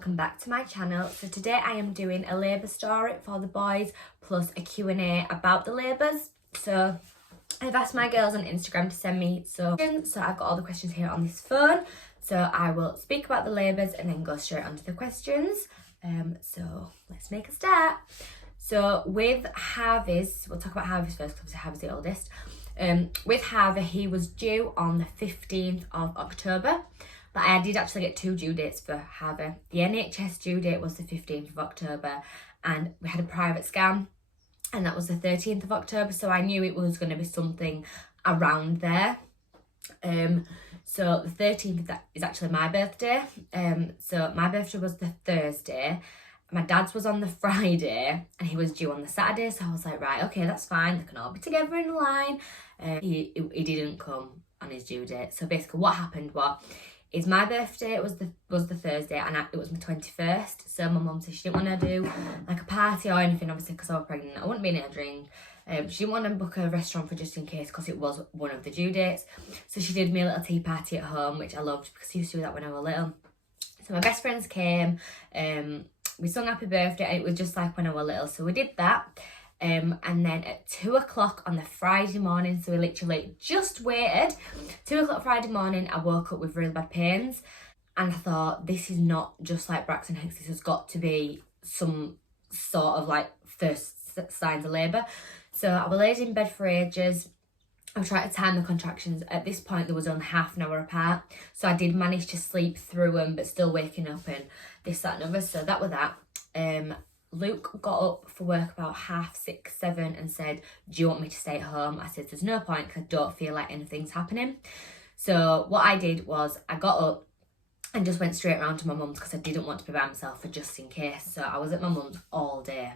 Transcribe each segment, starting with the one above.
welcome back to my channel. So today I am doing a labour story for the boys plus a Q&A about the labours. So I've asked my girls on Instagram to send me some questions, so I've got all the questions here on this phone. So I will speak about the labours and then go straight on to the questions. So let's make a start. So with Harvey's, we'll talk about Harvey's first because Harvey's the oldest. With Harvey, he was due on the 15th of October. But I did actually get two due dates for Harvey. The NHS due date was the 15th of October and we had a private scan and that was the 13th of October. So I knew it was going to be something around there. So the 13th is actually my birthday. So my birthday was the Thursday. My dad's was on the Friday and he was due on the Saturday. So I was like, right, okay, that's fine. They can all be together in a line. He didn't come on his due date. So basically what happened was, my birthday was the Thursday and it was my 21st. So my mum said she didn't want to do like a party or anything, obviously because I was pregnant. I wouldn't be in a drink. She didn't want to book a restaurant for just in case because it was one of the due dates. So she did me a little tea party at home, which I loved because I used to do that when I was little. So my best friends came, we sung happy birthday and it was just like when I was little. So we did that. And then at 2 o'clock on the Friday morning, so we literally just waited, 2 o'clock Friday morning, I woke up with really bad pains and I thought, this is not just like Braxton Hicks, this has got to be some sort of like first signs of labour. So I was laid in bed for ages. I tried to time the contractions. At this point, there was only half an hour apart. So I did manage to sleep through them, but still waking up and this, that and other. So that was that. Luke got up for work about 6:30, 7 and said, do you want me to stay at home? I said, there's no point because I don't feel like anything's happening. So what I did was I got up and just went straight around to my mum's because I didn't want to be by myself for just in case. So I was at my mum's all day.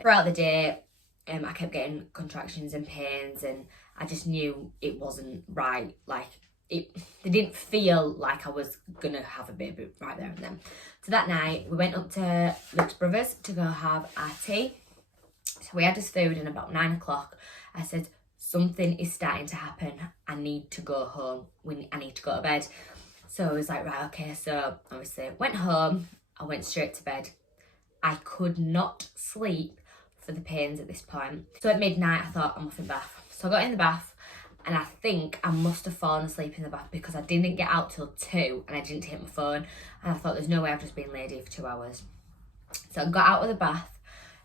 Throughout the day, I kept getting contractions and pains and I just knew it wasn't right. Like, they didn't feel like I was gonna have a baby right there and then. So that night we went up to Luke's brother's to go have our tea. So we had his food and about 9 o'clock I said, something is starting to happen. I need to go home. I need to go to bed. So I was like, right, okay. So obviously went home. I went straight to bed. I could not sleep for the pains at this point. So at midnight I thought, I'm off in the bath. So I got in the bath. And I think I must have fallen asleep in the bath because I didn't get out till 2 and I didn't take my phone. And I thought, there's no way I've just been laid here for 2 hours. So I got out of the bath.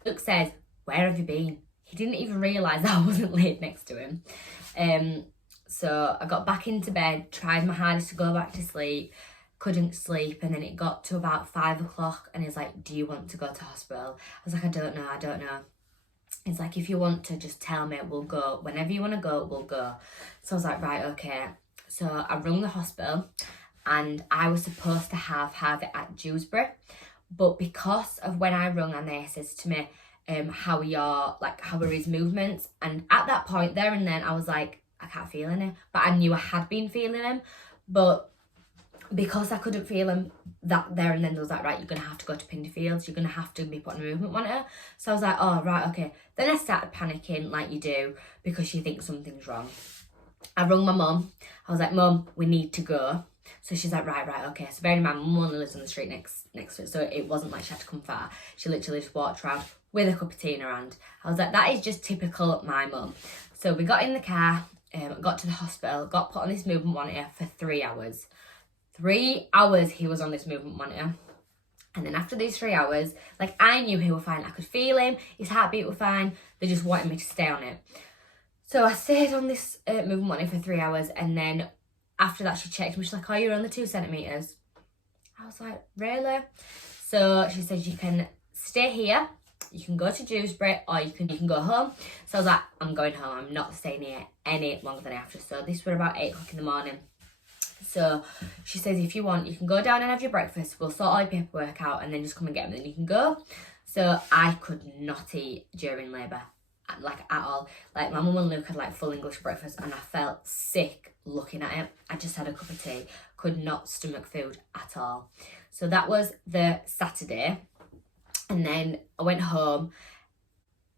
Luke said, where have you been? He didn't even realise I wasn't laid next to him. So I got back into bed, tried my hardest to go back to sleep, couldn't sleep. And then it got to about 5 o'clock and he's like, do you want to go to hospital? I was like, I don't know. It's like, if you want to, just tell me, we'll go. Whenever you want to go, we'll go. So I was like, right, okay. So I rung the hospital and I was supposed to have Harvey at Dewsbury. But because of when I rung and they says to me, how are his movements? And at that point, there and then, I was like, I can't feel any. But I knew I had been feeling him. But because I couldn't feel him that there and then, they was like, right, you're going to have to go to Pinderfields. You're going to have to be put on a movement monitor. So I was like, oh, right, okay. Then I started panicking like you do because you think something's wrong. I rung my mum. I was like, Mum, we need to go. So she's like, right, okay. So bearing in mind, my mum only lives on the street next to it. So it wasn't like she had to come far. She literally just walked around with a cup of tea in her hand. I was like, that is just typical my mum. So we got in the car, got to the hospital, got put on this movement monitor for 3 hours. 3 hours he was on this movement monitor. And then after these 3 hours, like, I knew he was fine. I could feel him. His heartbeat was fine. They just wanted me to stay on it. So I stayed on this movement monitor for 3 hours. And then after that, she checked me. She's like, oh, you're on the 2 centimetres. I was like, really? So she said, you can stay here. You can go to Dewsbury or you can go home. So I was like, I'm going home. I'm not staying here any longer than after. So this was about 8 o'clock in the morning. So she says, if you want, you can go down and have your breakfast. We'll sort all your paperwork out and then just come and get them and then you can go. So I could not eat during labour, like, at all. Like, my mum and Luke had like full English breakfast and I felt sick looking at it. I just had a cup of tea, could not stomach food at all. So that was the Saturday. And then I went home.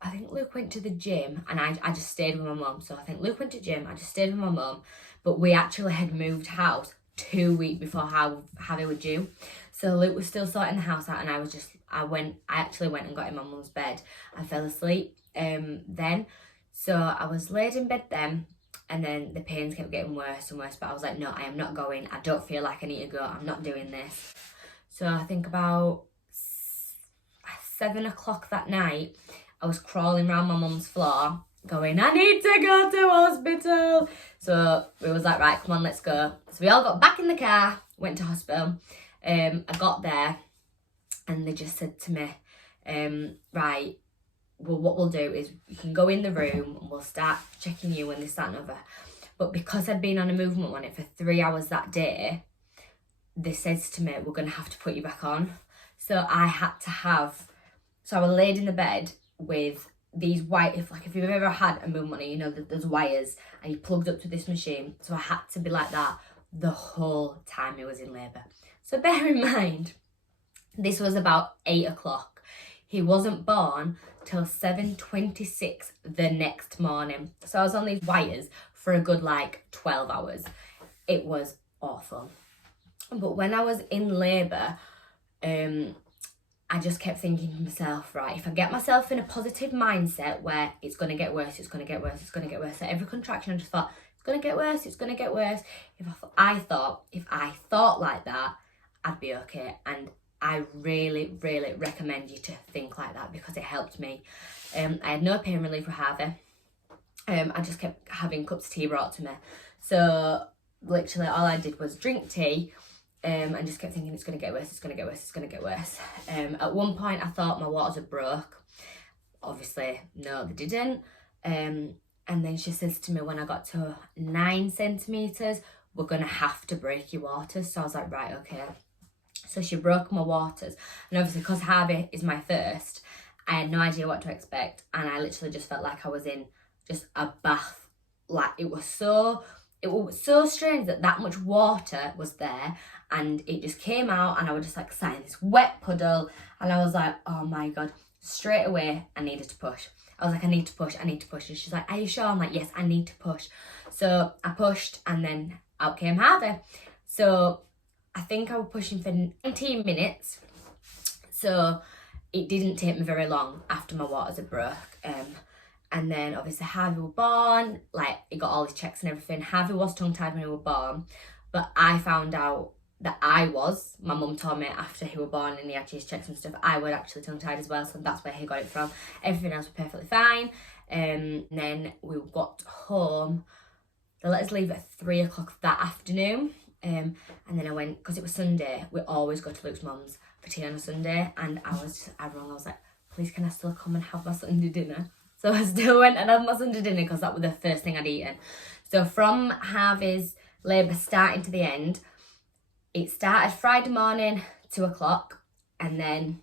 I think Luke went to the gym and I just stayed with my mum. So I think Luke went to gym, I just stayed with my mum. But we actually had moved house 2 weeks before Harvey was due. So Luke was still sorting the house out, and I actually went and got in my mum's bed. I fell asleep then. So I was laid in bed then, and then the pains kept getting worse and worse, but I was like, no, I am not going. I don't feel like I need to go. I'm not doing this. So I think about 7 o'clock that night, I was crawling around my mum's floor going, I need to go to hospital. So we was like, right, come on, let's go. So we all got back in the car, went to hospital. I got there and they just said to me, right, well, what we'll do is you can go in the room and we'll start checking you and this, that and other. But because I'd been on a movement on it for 3 hours that day, they says to me, we're going to have to put you back on. So I was laid in the bed with these if you've ever had a movement, you know that there's wires and you plugged up to this machine. So I had to be like that the whole time he was in labour. So bear in mind, this was about 8 o'clock. He wasn't born till 7:26 the next morning. So I was on these wires for a good 12 hours. It was awful. But when I was in labour, I just kept thinking to myself, right, if I get myself in a positive mindset where it's going to get worse, it's going to get worse, it's going to get worse. So every contraction I just thought, it's going to get worse, it's going to get worse. If I thought like that, I'd be okay. And I really, really recommend you to think like that because it helped me. I had no pain relief for Harvey. I just kept having cups of tea brought to me. So literally all I did was drink tea. And just kept thinking it's going to get worse, it's going to get worse, it's going to get worse. At one point I thought my waters had broke. Obviously, no, they didn't. And then she says to me when I got to 9 centimetres, we're going to have to break your waters. So I was like, right, okay. So she broke my waters. And obviously, because Harvey is my first, I had no idea what to expect. And I literally just felt like I was in just a bath. It was so strange that much water was there, and it just came out and I was just sat in this wet puddle, and I was like, oh my God, straight away I needed to push. I was like, I need to push. And she's like, are you sure? I'm like, yes, I need to push. So I pushed and then out came Harvey. So I think I was pushing for 19 minutes. So it didn't take me very long after my waters had broke. And then obviously Harvey was born, he got all his checks and everything. Harvey was tongue-tied when he was born, but I found out that my mum told me after he was born and he had his checks and stuff, I was actually tongue-tied as well, so that's where he got it from. Everything else was perfectly fine. And then we got home. They let us leave at 3 o'clock that afternoon. And then I went, because it was Sunday, we always go to Luke's mum's for tea on a Sunday, and I rang, I was like, please can I still come and have my Sunday dinner? So I still went and had my Sunday dinner because that was the first thing I'd eaten. So from Harvey's labour starting to the end, it started Friday morning, 2 o'clock, and then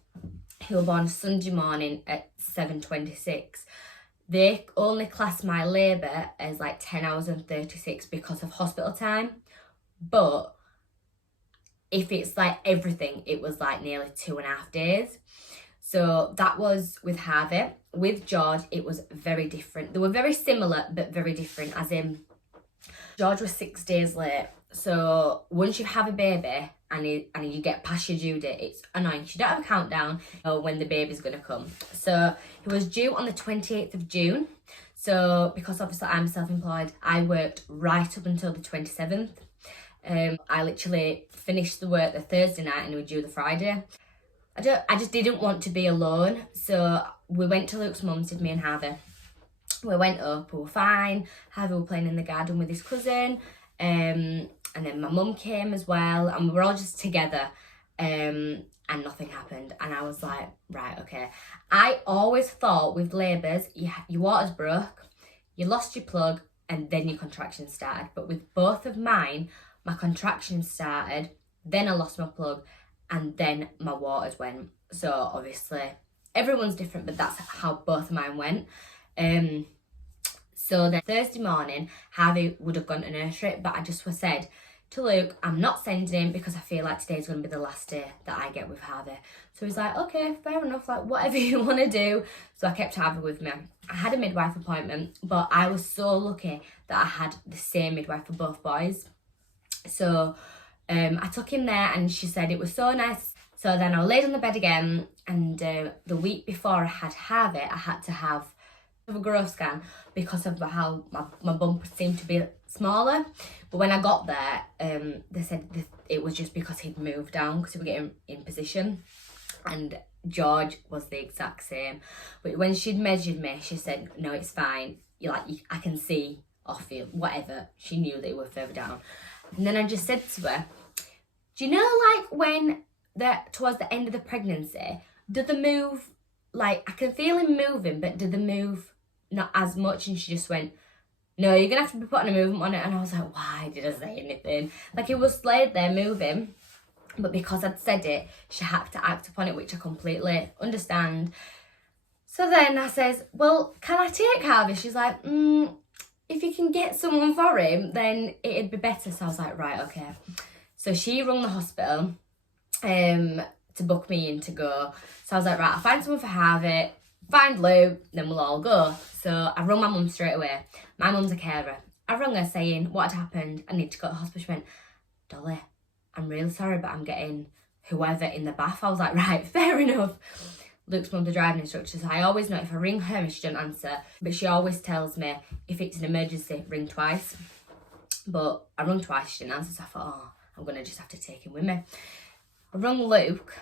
he was born Sunday morning at 7:26. They only class my labour as 10 hours and 36 because of hospital time. But if it's everything, it was nearly 2.5 days. So that was with Harvey. With George, it was very different. They were very similar, but very different, as in George was 6 days late. So once you have a baby and you get past your due date, it's annoying. You don't have a countdown when the baby's going to come. So he was due on the 28th of June. So because obviously I'm self-employed, I worked right up until the 27th. I literally finished the work the Thursday night and we were due the Friday. I just didn't want to be alone. So we went to Luke's mum's, did me and Harvey. We went up, we were fine. Harvey was playing in the garden with his cousin. And then my mum came as well, and we were all just together. And nothing happened. And I was like, right, okay. I always thought with labours, your water's broke, you lost your plug, and then your contractions started. But with both of mine, my contractions started, then I lost my plug, and then my waters went. So obviously everyone's different, but that's how both of mine went. So then Thursday morning, Harvey would have gone to nursery, but I just said to Luke, I'm not sending him because I feel like today's going to be the last day that I get with Harvey. So he's like, okay, fair enough, whatever you want to do. So I kept Harvey with me. I had a midwife appointment, but I was so lucky that I had the same midwife for both boys. So I took him there and she said it was so nice. So then I laid on the bed again, and the week before I had Harvey, I had to have a growth scan because of how my bump seemed to be smaller. But when I got there, they said it was just because he'd moved down because he was getting in position. And George was the exact same. But when she'd measured me, she said, no, it's fine. I can see or feel, whatever. She knew they were further down. And then I just said to her, do you know, like, when towards the end of the pregnancy, do they move, like, I can feel him moving, but do they move not as much? And she just went, no, you're going to have to be putting a movement on it. And I was like, why did I say anything? Like, it was laid there moving, but because I'd said it, she had to act upon it, which I completely understand. So then I says, well, can I take Harvey? She's like, if you can get someone for him, then it'd be better. So I was like, right, okay. So she rung the hospital to book me in to go. So I was like, right, I'll find someone for Harvey, find Lou, then we'll all go. So I rung my mum straight away. My mum's a carer. I rung her saying what had happened. I need to go to the hospital. She went, Dolly, I'm really sorry, but I'm getting whoever in the bath. I was like, right, fair enough. Luke's mum, the driving instructor, so I always know if I ring her and she doesn't answer, but she always tells me if it's an emergency, ring twice. But I rung twice, she didn't answer, so I thought, oh, I'm going to just have to take him with me. I rung Luke,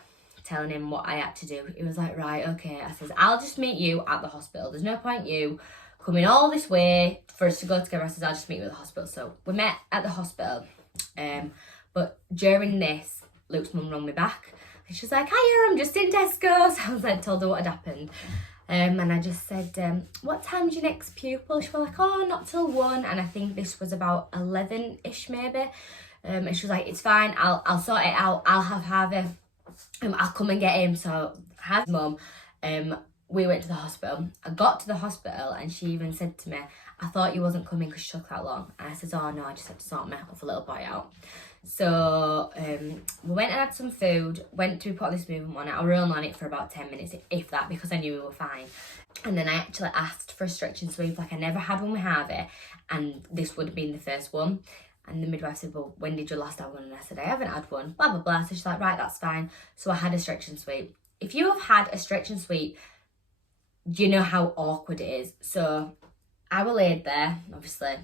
telling him what I had to do. He was like, right, okay. I says, I'll just meet you at the hospital. There's no point you coming all this way for us to go together. I says, I'll just meet you at the hospital. So we met at the hospital. But during this, Luke's mum rang me back. And she was like, hiya, I'm just in Tesco. So I was like, told her what had happened. And I just said, what time's your next pupil? She was like, oh, not till 1. And I think this was about 11-ish maybe. And she was like, it's fine, I'll sort it out. I'll have Harvey. I'll come and get him. So Harvey's mum, we went to the hospital. I got to the hospital and she even said to me, I thought you wasn't coming because she took that long. And I said, oh no, I just had to sort my other little boy out. So we went and had some food, went to put this movement on it. I were only on it for about 10 minutes, if that, because I knew we were fine. And then I actually asked for a stretching sweep. Like, I never had one with Harvey, and this would have been the first one. And the midwife said, well, when did you last have one? And I said, I haven't had one, blah, blah, blah. So she's like, right, that's fine. So I had a stretching sweep. If you have had a stretching sweep, do you know how awkward it is? So I was laid there, obviously,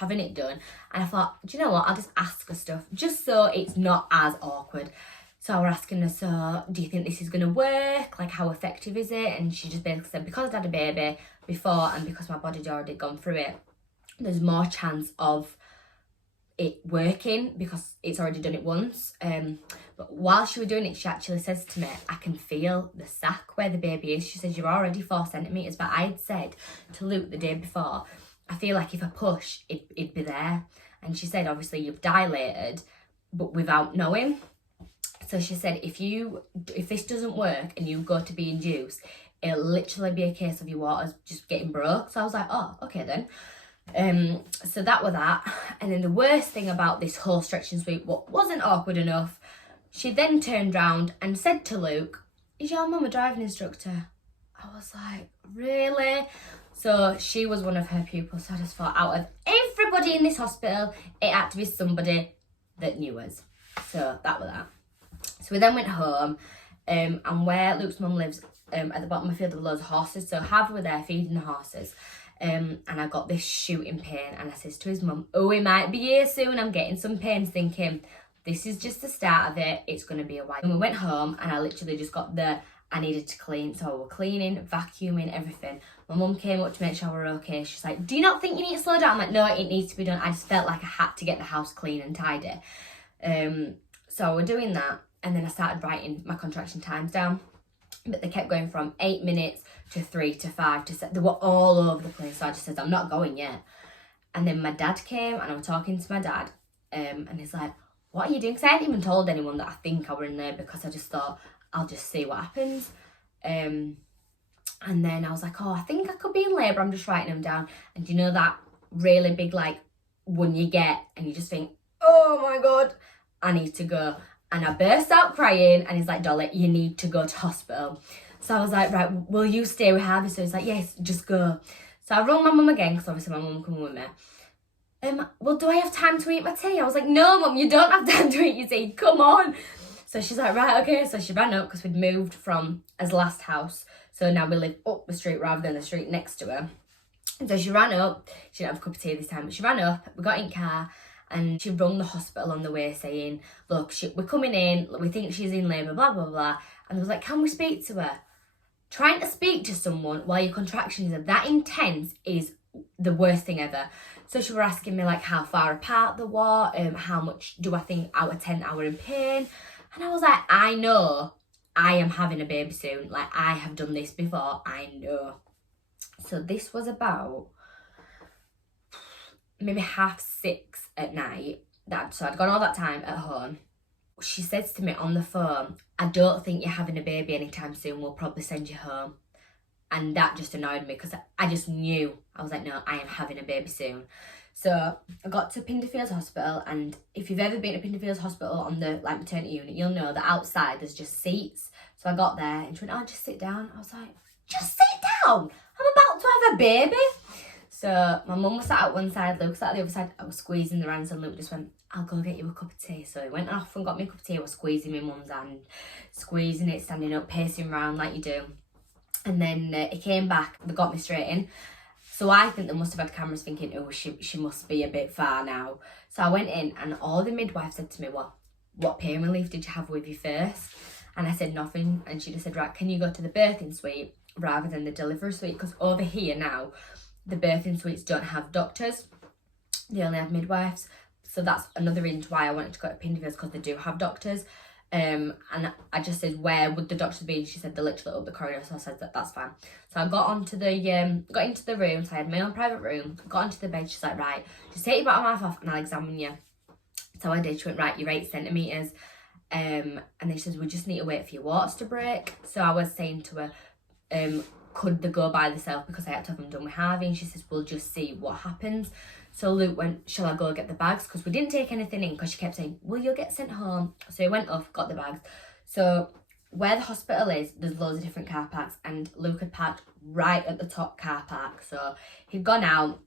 having it done. And I thought, do you know what? I'll just ask her stuff, just so it's not as awkward. So I was asking her, so do you think this is going to work? Like, how effective is it? And she just basically said, because I'd had a baby before and because my body'd already gone through it, there's more chance of it working because it's already done it once. But while she was doing it, she actually says to me, I can feel the sac where the baby is. She says, you're already 4 centimetres. But I'd said to Luke the day before, I feel like if I push, it'd be there. And she said, obviously, you've dilated, but without knowing. So she said, if this doesn't work and you go to be induced, it'll literally be a case of your waters just getting broke. So I was like, oh, okay then. So that was that. And then the worst thing about this whole stretching sweep, what wasn't awkward enough, she then turned round and said to Luke, is your mum a driving instructor? I was like, really? So she was one of her pupils. So I just thought, out of everybody in this hospital, it had to be somebody that knew us. So that was that. So we then went home, and where Luke's mum lives, at the bottom of the field, there were loads of horses. So Harvey were there feeding the horses. And I got this shooting pain, and I says to his mum, oh, he might be here soon, I'm getting some pains, thinking this is just the start of it, it's going to be a while. And we went home, and I literally just got I needed to clean, so we were cleaning, vacuuming, everything. My mum came up to make sure we were okay. She's like, do you not think you need to slow down? I'm like, no, it needs to be done. I just felt like I had to get the house clean and tidy. So we're doing that, and then I started writing my contraction times down, but they kept going from 8 minutes to 3 to 5 to 7. They were all over the place. So I just said, I'm not going yet. And then my dad came, and I was talking to my dad, and he's like, what are you doing? Because I hadn't even told anyone that I think I were in there, because I just thought, I'll just see what happens. And then I was like, oh, I think I could be in labour. I'm just writing them down. And you know that really big, like, one you get, and you just think, oh my God, I need to go. And I burst out crying, and he's like, Dolly, you need to go to hospital. So I was like, right, will you stay with Harvey? So he's like, yes, just go. So I rung my mum again, because obviously my mum come with me. well, do I have time to eat my tea? I was like, no, Mum, you don't have time to eat your tea. Come on. So she's like, right, okay. So she ran up because we'd moved from as last house. So now we live up the street rather than the street next to her. And so she ran up. She didn't have a cup of tea this time, but she ran up. We got in car and she rung the hospital on the way saying, look, we're coming in. We think she's in labour, blah, blah, blah. And I was like, can we speak to her? Trying to speak to someone while your contractions are that intense is the worst thing ever. So she were asking me like how far apart they were, how much do I think out of 10 I were in pain. And I was like, I know I am having a baby soon. Like, I have done this before, I know. So this was about maybe 6:30 at night. So I'd gone all that time at home. She says to me on the phone, I don't think you're having a baby anytime soon. We'll probably send you home. And that just annoyed me because I just knew. I was like, no, I am having a baby soon. So I got to Pinderfields Hospital, and if you've ever been to Pinderfields Hospital on the like maternity unit, you'll know that outside there's just seats. So I got there and she went, oh, just sit down. I was like, just sit down? I'm about to have a baby. So my mum was sat at one side, Luke sat at the other side. I was squeezing their hands and Luke just went, I'll go get you a cup of tea. So he went off and got me a cup of tea. I was squeezing my mum's hand, squeezing it, standing up, pacing around like you do. And then he came back, they got me straight in. So I think they must have had cameras thinking, oh, she must be a bit far now. So I went in and all the midwife said to me, what pain relief did you have with you first? And I said nothing. And she just said, right, can you go to the birthing suite rather than the delivery suite? Because over here now, the birthing suites don't have doctors. They only have midwives. So that's another reason why I wanted to go to Pinderfields, because they do have doctors. And I just said, where would the doctors be? She said, they're literally up the corridor. So I said, that's fine. So I got into the room. So I had my own private room, got onto the bed. She's like, right, just take your bottom half off and I'll examine you. So I did. She went, right, you're 8 centimetres. And then she says, we just need to wait for your waters to break. So I was saying to her, could they go by themselves because I had to have them done with Harvey? And she says, we'll just see what happens. So Luke went, shall I go get the bags? Because we didn't take anything in because she kept saying, well, you'll get sent home. So he went off, got the bags. So where the hospital is, there's loads of different car parks, and Luke had parked right at the top car park. So he'd gone out,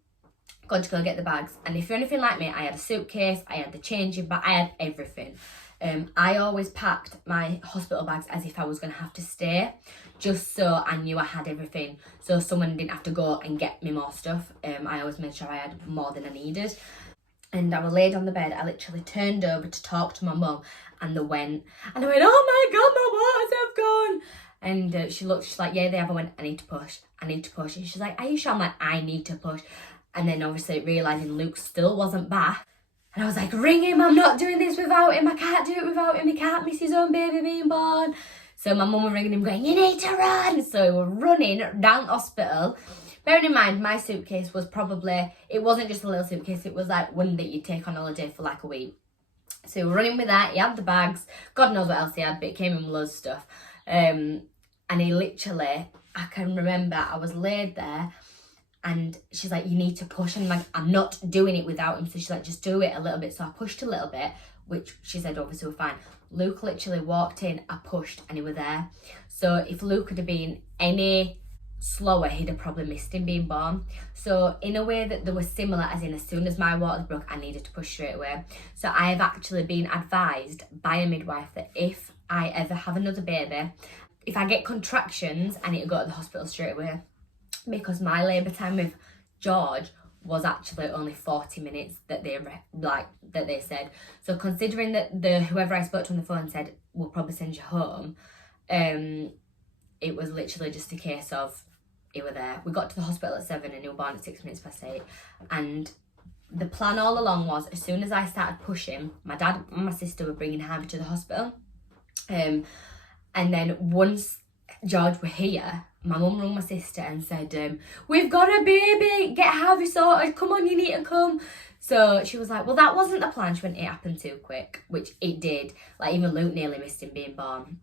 gone to go get the bags. And if you're anything like me, I had a suitcase, I had the changing bag, I had everything. I always packed my hospital bags as if I was going to have to stay, just so I knew I had everything, so someone didn't have to go and get me more stuff. I always made sure I had more than I needed. And I was laid on the bed. I literally turned over to talk to my mum, and they went, and I went, oh my God, my waters have gone. And she looked, she's like, yeah, they have. I went, I need to push. And she's like, are you sure? I'm like, I need to push. And then obviously realising Luke still wasn't back. And I was like, ring him, I'm not doing this without him. I can't do it without him. He can't miss his own baby being born. So my mum was ringing him going, you need to run. So we were running down the hospital. Bearing in mind, my suitcase was probably, it wasn't just a little suitcase, it was like one that you'd take on holiday for like a week. So we were running with that, he had the bags, God knows what else he had, but it came in with loads of stuff. And he literally, I can remember, I was laid there, and she's like, you need to push. And I'm like, I'm not doing it without him. So she's like, just do it a little bit. So I pushed a little bit, which she said obviously were fine. Luke literally walked in, I pushed, and he was there. So if Luke had been any slower, he'd have probably missed him being born. So in a way that they were similar, as in as soon as my waters broke, I needed to push straight away. So I have actually been advised by a midwife that if I ever have another baby, if I get contractions, I need to go to the hospital straight away. Because my labour time with George was actually only 40 minutes that they said. So considering that whoever I spoke to on the phone said, we'll probably send you home, it was literally just a case of, he were there. We got to the hospital at 7 and he was born at 6 minutes past 8. And the plan all along was, as soon as I started pushing, my dad and my sister were bringing Harvey to the hospital. And then once George were here, my mum rang my sister and said, we've got a baby, get Harvey sorted, come on, you need to come. So she was like, well, that wasn't the plan. She went, it happened too quick, which it did. Like, even Luke nearly missed him being born.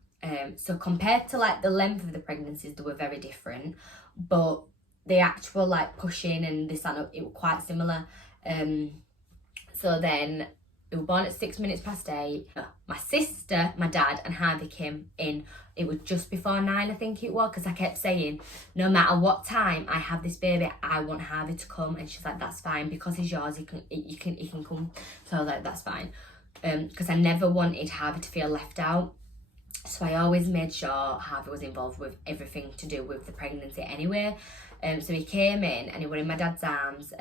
So compared to like the length of the pregnancies, they were very different, but the actual like pushing and this and that, it was quite similar. So then They were born at 6 minutes past 8. My sister, my dad and Harvey came in. It was just before 9, I think it was, because I kept saying, no matter what time I have this baby, I want Harvey to come. And she's like, that's fine, because he's yours, he can come. So I was like, that's fine. Because I never wanted Harvey to feel left out. So I always made sure Harvey was involved with everything to do with the pregnancy anyway. So he came in and he was in my dad's arms,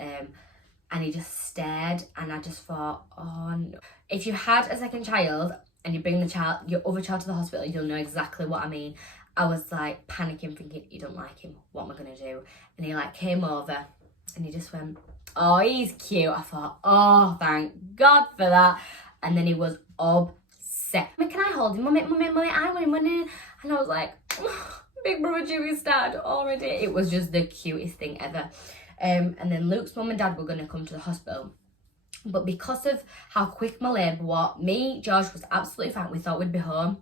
and he just stared, and I just thought, oh no. If you had a second child and you bring your other child to the hospital, you'll know exactly what I mean. I was like panicking, thinking, you don't like him, what am I gonna do? And he like came over and he just went, oh, he's cute. I thought, oh, thank God for that. And then he was upset. Can I hold him? Mummy, I want him. And I was like, oh, Big Brother Jimmy started already. It was just the cutest thing ever. And then Luke's mum and dad were going to come to the hospital. But because of how quick my labour was, George was absolutely fine. We thought we'd be home,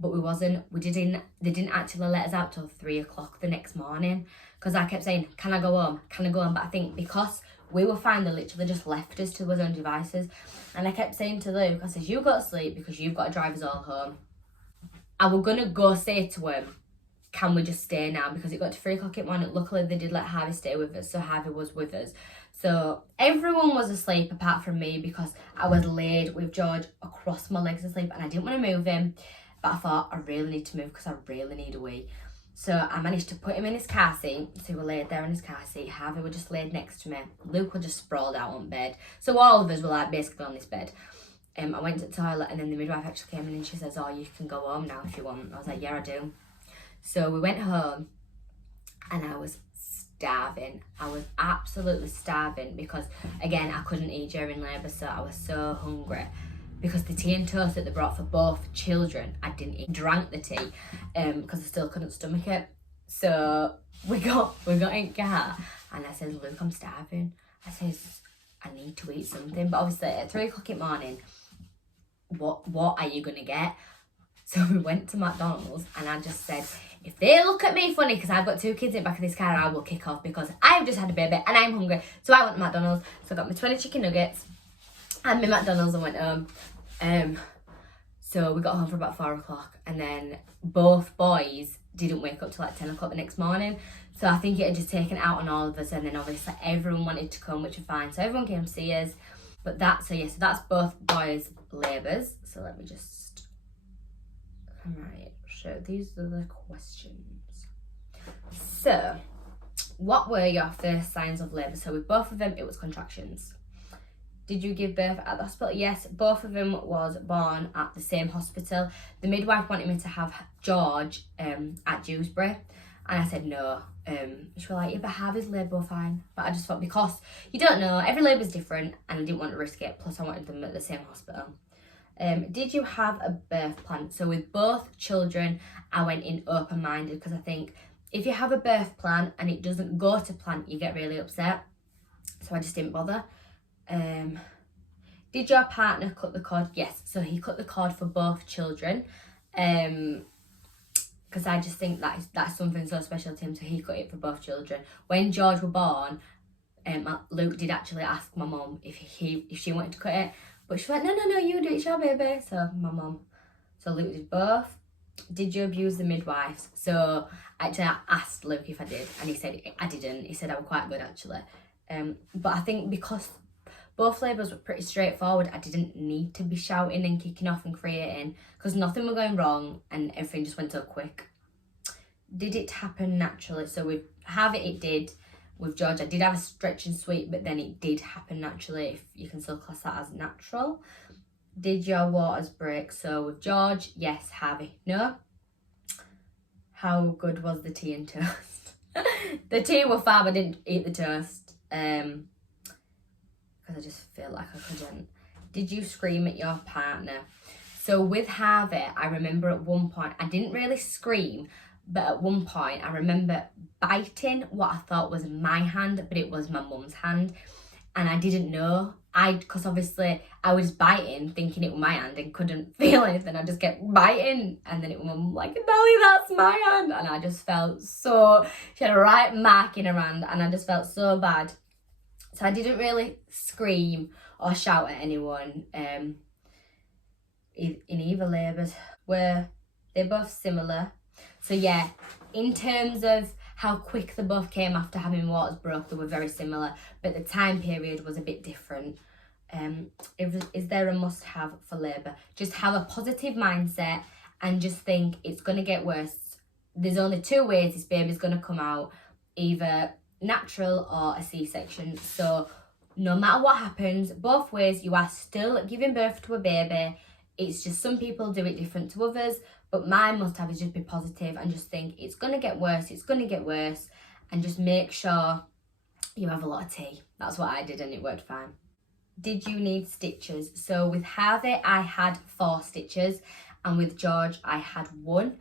but we wasn't. They didn't actually let us out till 3 o'clock the next morning. Because I kept saying, can I go home? Can I go home? But I think because we were fine, they literally just left us to our own devices. And I kept saying to Luke, I said, you go to sleep because you've got to drive us all home. I was going to go say to him, can we just stay now? Because it got to 3 o'clock at morning. Luckily, they did let Harvey stay with us, so Harvey was with us. So everyone was asleep apart from me because I was laid with George across my legs asleep and I didn't want to move him. But I thought, I really need to move because I really need a wee. So I managed to put him in his car seat. So he was laid there in his car seat. Harvey was just laid next to me. Luke was just sprawled out on bed. So all of us were like basically on this bed. I went to the toilet and then the midwife actually came in and she says, oh, you can go home now if you want. I was like, yeah, I do. So we went home and I was starving. I was absolutely starving because, again, I couldn't eat during labour, so I was so hungry. Because the tea and toast that they brought for both children, I didn't eat. Drank the tea because I still couldn't stomach it. So we got in car and I said, Luke, I'm starving. I says, I need to eat something. But obviously at 3 o'clock in the morning, what are you going to get? So we went to McDonald's and I just said, if they look at me funny because I've got 2 kids in the back of this car, I will kick off because I've just had a baby and I'm hungry. So I went to McDonald's. So I got my 20 chicken nuggets and my McDonald's and went home. So we got home for about 4 o'clock and then both boys didn't wake up till like 10 o'clock the next morning. So I think it had just taken out on all of us, and then obviously everyone wanted to come, which was fine. So everyone came to see us. But so that's both boys' labours. So let me just, right, so these are the questions. So, what were your first signs of labour? So with both of them, it was contractions. Did you give birth at the hospital? Yes, both of them was born at the same hospital. The midwife wanted me to have George at Dewsbury, and I said no. She was like, yeah, but Harvey's labour fine. But I just thought, because you don't know, every labour's different, and I didn't want to risk it. Plus, I wanted them at the same hospital. Did you have a birth plan? So with both children, I went in open-minded because I think if you have a birth plan and it doesn't go to plan, you get really upset. So I just didn't bother. Did your partner cut the cord? Yes, so he cut the cord for both children. Because I just think that's something so special to him, so he cut it for both children. When George was born, Luke did actually ask my mum if she wanted to cut it, but she went, no, you do it, it's your baby. So Luke did both. Did you abuse the midwives? So actually I asked Luke if I did, and he said I didn't. He said I was quite good actually. But I think because both labours were pretty straightforward, I didn't need to be shouting and kicking off and creating because nothing was going wrong and everything just went so quick. Did it happen naturally? So with Harvey, it did. With George, I did have a stretch and sweep, but then it did happen naturally, if you can still class that as natural. Did your waters break? So with George, yes. Harvey, no. How good was the tea and toast? The tea was fab, I didn't eat the toast. Because I just feel like I couldn't. Did you scream at your partner? So with Harvey, I remember at one point, I didn't really scream, but at one point I remember biting what I thought was my hand, but it was my mum's hand. And I didn't know. Because obviously I was biting, thinking it was my hand and couldn't feel anything. I just kept biting. And then it was mum like, Nelly, that's my hand. And I just felt she had a right mark in her hand and I just felt so bad. So I didn't really scream or shout at anyone in either labours. They're both similar. So yeah, in terms of how quick they both came after having waters broke, they were very similar, but the time period was a bit different. Is there a must-have for labour? Just have a positive mindset and just think it's going to get worse. There's only 2 ways this baby's going to come out, either natural or a C-section. So no matter what happens, both ways you are still giving birth to a baby. It's just some people do it different to others, but my must-have is just be positive and just think it's going to get worse, it's going to get worse, and just make sure you have a lot of tea. That's what I did and it worked fine. Did you need stitches? So with Harvey, I had 4 stitches, and with George, I had 1.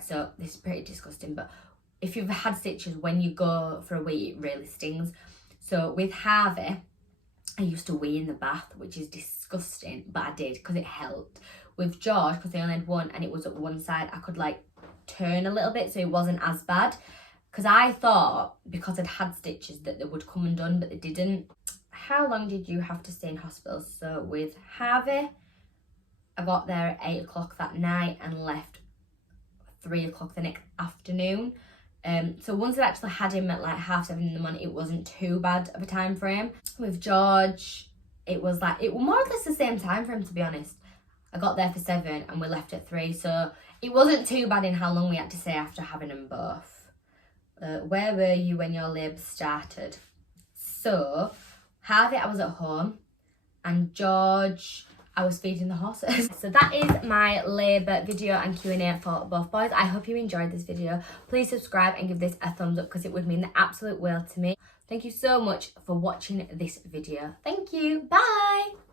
So this is pretty disgusting, but if you've had stitches, when you go for a wee, it really stings. So with Harvey, I used to wee in the bath, which is disgusting, but I did because it helped. With George, because I only had 1 and it was at one side, I could like turn a little bit so it wasn't as bad. Because I thought, because I'd had stitches, that they would come undone, but they didn't. How long did you have to stay in hospital? So with Harvey, I got there at 8 o'clock that night and left 3 o'clock the next afternoon. So once I actually had him at like 7:30 in the morning, it wasn't too bad of a time frame. With George, it was more or less the same time frame, to be honest. I got there for 7 and we left at 3, so it wasn't too bad in how long we had to stay after having them both. Where were you when your labour started? So Harvey, I was at home, and George, I was feeding the horses. So that is my labour video and Q&A for both boys. I hope you enjoyed this video. Please subscribe and give this a thumbs up because it would mean the absolute world to me. Thank you so much for watching this video. Thank you. Bye.